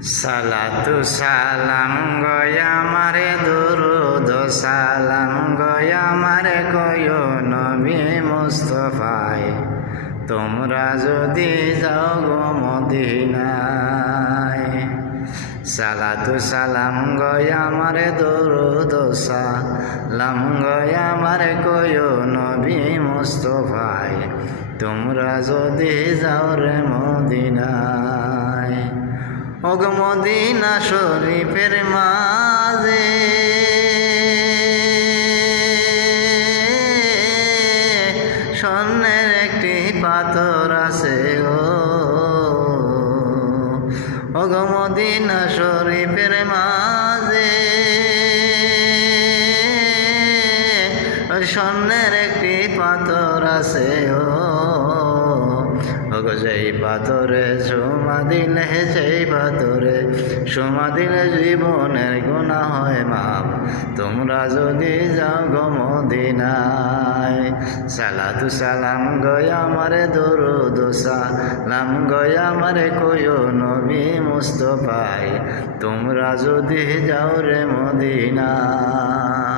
সালাতু সালাম গয়া মারে দুরুদ সালাম গয়া মারে কয়ো নবী মুস্তফায় তোমরা যদি যাও গো মদিনায়। সালাতু সালাম গয়া মারে দুরুদ সালাম গয়া মারে কয়ো নবী মুস্তফায় তোমরা যদি যাও রে মদিনায়। ওগ মদিনা শরীফের মাঝে স্বর্ণের একটি পাথর আছে ওগ মদিনা শরীফের মাঝে স্বর্ণের একটি পাথর আছে যেই পাথরে চুমা দিলে সেই পাথরে চুমা দিলে জীবনের গুনাহ হয় মাপ তোমরা যদি যাও গো মদিনায়। সালাতু সালাম গয়া মারে দুরুদ সালাম গয়া মারে কয়ো নবী মুস্তফায় তোমরা যদি যাও রে মদিনায়।